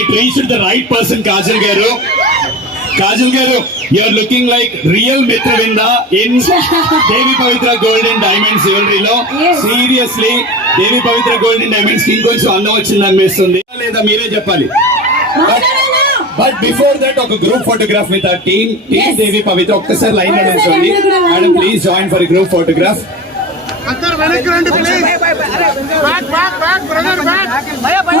It reached the right person, Kajal Garu. Kajal Garu, you are looking like real Mitravinda in Devi Pavitra Gold and Diamonds jewelry lo. Yes. Seriously, Devi Pavitra Gold and Diamonds కి ఇంకొంచెం అందం వచ్చింది అనిపిస్తుంది లేదా మీరే చెప్పాలి. But before that, ఒక group photograph with our team Devi Pavitra. ఒక్కసారి లైన్ లో నిల్చోండి. Madam, please join for a group photograph. అందరూ వెనక్కి రండి please. Back brother back.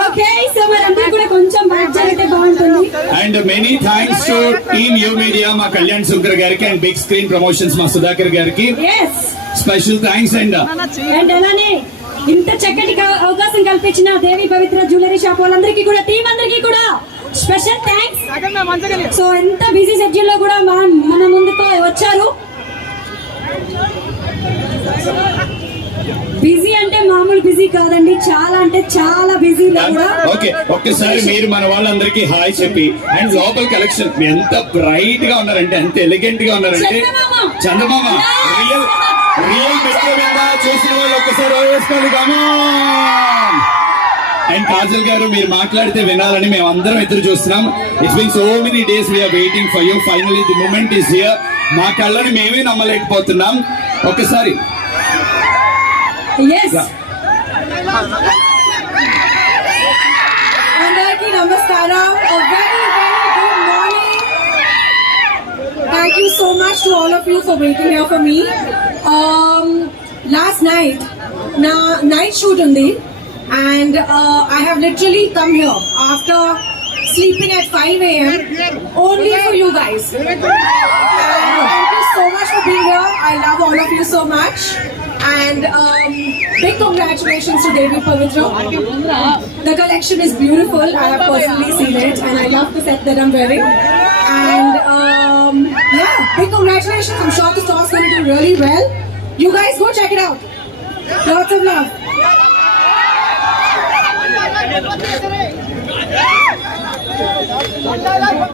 Okay so మనందరూ కూడా కొంచెం బ్యాక్ జరిగితే బాగుంటుంది. And many thanks to team U Media, మా కళ్యాణ్ శంకర్ గారికి and big screen promotions మా సుధాకర్ గారికి. yes స్పెషల్ థ్యాంక్స్ అండ్ అలానే ఇంత చక్కటి అవకాశం కల్పించిన దేవి పవిత్ర జ్యువెలరీ షాప్ వాళ్ళందరికీ కూడా టీం అందరికీ కూడా స్పెషల్ థ్యాంక్స్. సో ఎంత బిజీ షెడ్యూల్ లో కూడా మన ముందుకు వచ్చారు. బిజీ అంటే మామూలు బిజీ కాదండి, చాలా అంటే చాలా బిజీలో కూడా. ఓకే ఒక్కసారి మీరు మన వాళ్ళందరికీ హాయ్ చెప్పి అండ్ లోపల కలెక్షన్ ఎంత బ్రైట్ గా ఉన్నారంటే ఎంత ఎలిగెంట్ గా ఉన్నారంటే చందమామ రియల్ రియల్ మెట్రోవేగా చూసిన వాళ్ళు ఒక్కసారి వేసుకోవాలి. అండ్ కాజల్ గారు మీరు మాట్లాడితే వినాలని మేము అందరం ఎదురు చూస్తున్నాం. It's been so many days we are waiting for you. Finally the moment is here. మా కళ్ళని మేమే నమ్మలేకపోతున్నాం. ఒక్కసారి అందరికీ నమస్కారం. good morning. Thank you so much to all of you for waiting here for me. Last night, na night shoot undi, and I have literally come here after sleeping at 5 a.m. only for you guys. And thank you so much for being here. I love all of you so much. And big congratulations to Devi Pavitra. The collection is beautiful. I have personally seen it, and I love the set that I'm wearing. And yeah, big congratulations. I'm sure the store's going to do really well. You guys go check it out. Lots of love.